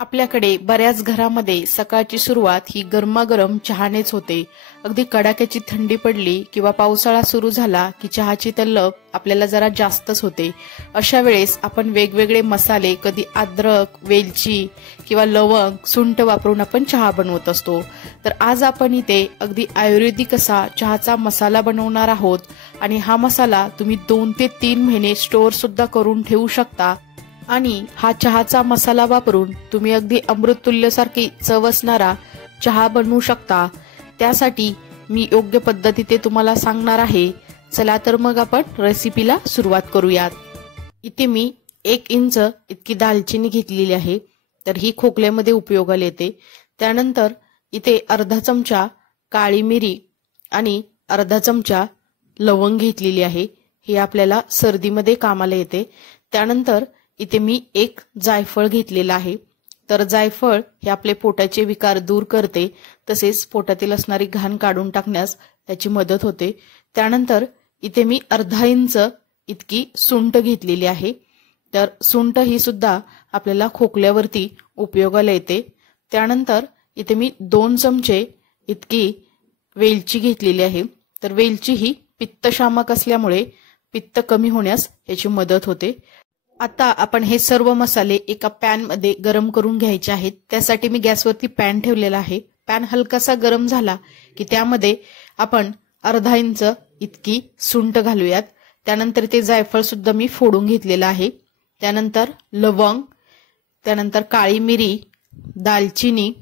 आपल्याकडे बऱ्याच घरामध्ये सकाळची सुरुवात ही गरमागरम चहानेच होते। अगदी कडाक्याची थंडी पडली किंवा पावसाळा सुरू झाला की चहाची तल्लफ आपल्याला जरा जास्तच होते। अशा वेळेस आपण वेगवेगळे मसाले, कधी अद्रक, वेलची किंवा लवंग, सुंठ वापरून आपण चहा बनवत असतो। तर आज आपण इथे अगदी आयुर्वेदिक असा चहाचा मसाला बनवणार आहोत आणि हा मसाला तुम्ही 2 ते 3 महिने स्टोअर सुद्धा करून ठेवू शकता आणि हा चहाचा मसाला वापरून तुम्ही अगदी अमृततुल्यसारखी चव असणारा चहा बनवू शकता। त्यासाठी मी योग्य पद्धतीने तुम्हाला सांगणार आहे। चला तर मग आपण रेसिपीला सुरुवात करूयात। इथे मी 1 इंच इतकी दालचिनी घेतलेली आहे, तर ही खोकल्यामध्ये उपयोगाला येते। त्यानंतर इथे अर्धा चमचा काळी मिरी आणि अर्धा चमचा लवंग घेतलेली आहे, हे आपल्याला सर्दीमध्ये कामाला येते। त्यानंतर इथे मी 1 जायफळ घेतलेला आहे, तर जायफळ हे आपले पोटाचे विकार दूर करते, तसेच पोटातील असणारी घाण काढून टाकण्यास त्याची मदत होते। त्यानंतर इथे मी अर्धा इंच इतकी सुंठ घेतलेली आहे, तर सुंठ ही सुद्धा आपल्याला खोकल्यावरती उपयोगाला येते। त्यानंतर इथे मी 2 चमचे इतकी वेलची घेतलेली आहे, तर वेलची ही पित्तशामक असल्यामुळे पित्त कमी होण्यास याची मदत होते। आता आपण हे सर्व मसाले एका पॅन मध्ये गरम करून घ्यायचे आहेत। त्यासाठी मी गॅसवरती पॅन ठेवलेला आहे। पॅन हलकासा गरम झाला की त्यामध्ये आपण अर्धा इंच इतकी सुंठ घालूयात। त्यानंतर ते जायफळ सुद्धा मी फोडून घेतलेला आहे। त्यानंतर लवंग, त्यानंतर काळी मिरी, दालचिनी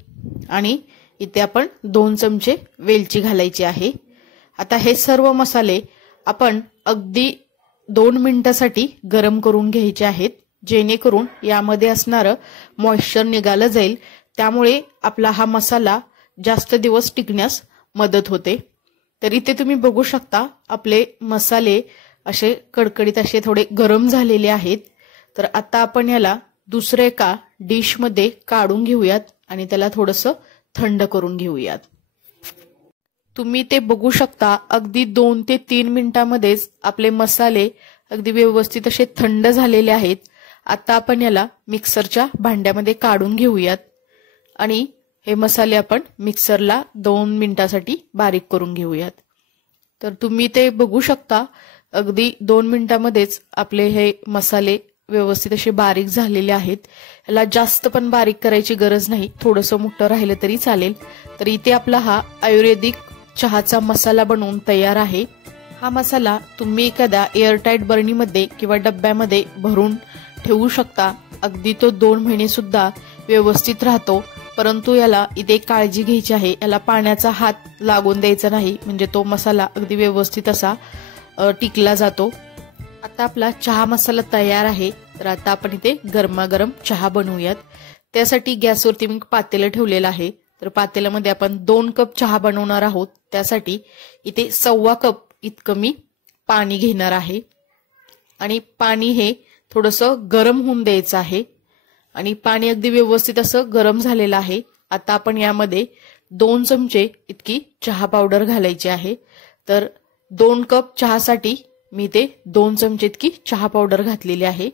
आणि इथे आपण 2 चमचे वेलची घालायची आहे। आता हे सर्व मसाले आपण अगदी 2 मिनिटांसाठी गरम करून घ्यायचे आहेत, जेणेकरून यामध्ये असणारं मॉइश्चर निघालं जाईल। त्यामुळे आपला हा मसाला जास्त दिवस टिकण्यास मदत होते। तर इथे तुम्ही बघू शकता आपले मसाले असे कडकडीत असे थोडे गरम झालेले आहेत। तर आता आपण याला दुसऱ्या एका डिश मध्ये काढून घेऊयात आणि त्याला थोडंसं थंड करून घेऊयात। तुम्ही ते बघू शकता अगदी 2 ते 3 मिनिटांमध्येच आपले मसाले अगदी व्यवस्थित असे थंड झालेले आहेत। आता आपण याला मिक्सरच्या भांड्यामध्ये काढून घेऊयात आणि हे मसाले आपण मिक्सरला 2 मिनिटांसाठी बारीक करून घेऊयात। तर तुम्ही ते बघू शकता अगदी 2 मिनिटांमध्येच आपले हे मसाले व्यवस्थित असे बारीक झालेले आहेत। याला जास्त पण बारीक करायची गरज नाही, थोडंसं मोठं राहिलं तरी चालेल। तर इथे आपला हा आयुर्वेदिक चहाचा मसाला बनवून तयार आहे। हा मसाला तुम्ही एखाद्या एअरटाईट बरणीमध्ये किंवा डब्यामध्ये भरून ठेवू शकता। अगदी तो 2 महिने सुद्धा व्यवस्थित राहतो। परंतु याला इथे काळजी घ्यायची आहे, याला पाण्याचा हात लागून द्यायचा नाही, म्हणजे तो मसाला अगदी व्यवस्थित असा टिकला जातो। आता आपला चहा मसाला तयार आहे। तर आता आपण इथे गरमागरम चहा बनवूयात। त्यासाठी गॅसवरती मी पातेलं ठेवलेलं आहे, तर पातेल्यामध्ये आपण 2 कप चहा बनवणार आहोत। त्यासाठी इथे 1.25 कप इतकं मी पाणी घेणार आहे आणि पाणी हे थोडंसं गरम होऊन द्यायचं आहे आणि पाणी अगदी व्यवस्थित असं गरम झालेलं आहे। आता आपण यामध्ये 2 चमचे इतकी चहा पावडर घालायची आहे। तर 2 कप चहासाठी मी ते 2 चमचे इतकी चहा पावडर घातलेली आहे।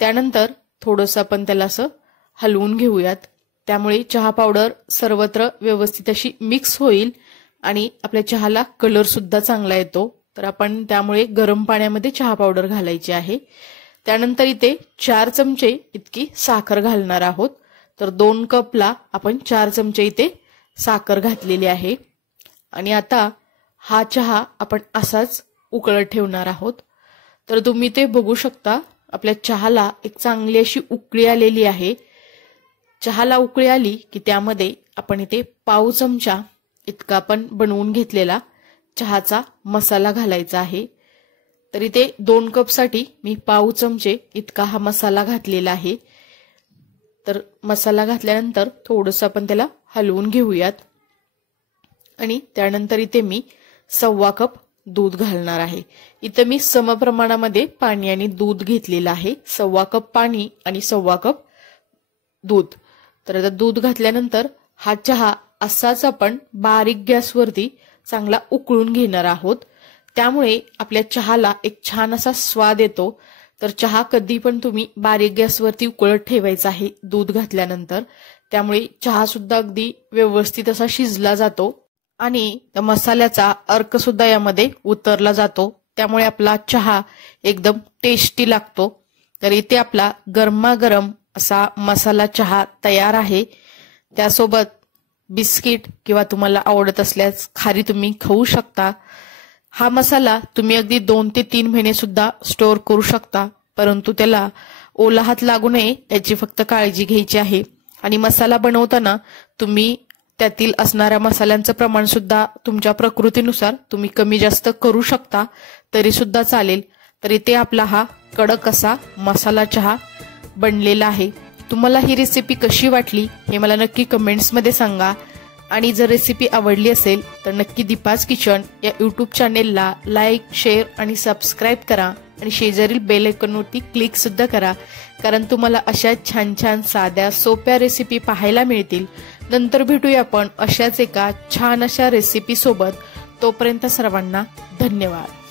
त्यानंतर थोडंसं आपण त्याला असं हलवून घेऊयात, त्यामुळे चहा पावडर सर्वत्र व्यवस्थित अशी मिक्स होईल आणि आपल्या चहाला कलर सुद्धा चांगला येतो। तर आपण त्यामुळे गरम पाण्यामध्ये चहा पावडर घालायची आहे। त्यानंतर इथे 4 चमचे इतकी साखर घालणार आहोत। तर 2 कपला आपण 4 चमचे इथे साखर घातलेली आहे आणि आता हा चहा आपण असाच उकळत ठेवणार आहोत। तर तुम्ही ते बघू शकता आपल्या चहाला एक चांगली अशी उकळी आलेली आहे। चहाला उकळी आली की त्यामध्ये आपण इथे पाव चमचा इतका आपण बनवून घेतलेला चहाचा मसाला घालायचा आहे। तर इथे 2 कप साठी मी पाव चमचे इतका हा मसाला घातलेला आहे। तर मसाला घातल्यानंतर थोडंसं आपण त्याला हलवून घेऊयात आणि त्यानंतर इथे मी 1.25 कप दूध घालणार आहे। इथे मी समप्रमाणामध्ये पाणी आणि दूध घेतलेलं आहे, 1.25 कप पाणी आणि 1.25 कप दूध। तर आता दूध घातल्यानंतर हा चहा असाच आपण बारीक गॅसवरती चांगला उकळून घेणार आहोत। त्यामुळे आपल्या चहाला एक छान असा स्वाद येतो। तर चहा कधी पण तुम्ही बारीक गॅसवरती उकळत ठेवायचा आहे दूध घातल्यानंतर, त्यामुळे चहा सुद्धा अगदी व्यवस्थित असा शिजला जातो आणि त्या मसाल्याचा अर्क सुद्धा यामध्ये उतरला जातो, त्यामुळे आपला चहा एकदम टेस्टी लागतो। तर इथे आपला गरमागरम असा मसाला चहा तयार आहे। त्यासोबत बिस्किट किंवा तुम्हाला आवडत असल्यास खारी तुम्ही खाऊ शकता। हा मसाला तुम्ही अगदी 2 ते 3 महिने सुद्धा स्टोअर करू शकता, परंतु त्याला ओला हात लागू नये याची फक्त काळजी घ्यायची आहे। आणि मसाला बनवताना तुम्ही त्यातील असणाऱ्या मसाल्यांचं प्रमाण सुद्धा तुमच्या प्रकृतीनुसार तुम्ही कमी जास्त करू शकता, तरी सुद्धा चालेल। तर इथे आपला हा कडक असा मसाला चहा बनलेला आहे। तुम्हाला ही रेसिपी कशी वाटली हे मला नक्की कमेंट्समध्ये सांगा आणि जर रेसिपी आवडली असेल तर नक्की दीपाज किचन या यूट्यूब चॅनेलला लाईक, शेअर आणि सबस्क्राईब करा आणि शेजारील बेल आयकॉनवरती क्लिक सुद्धा करा, कारण तुम्हाला अशा छान छान साध्या सोप्या रेसिपी पाहायला मिळतील। नंतर भेटूया आपण अशाच एका छान अशा रेसिपी सोबत। तोपर्यंत सर्वांना धन्यवाद।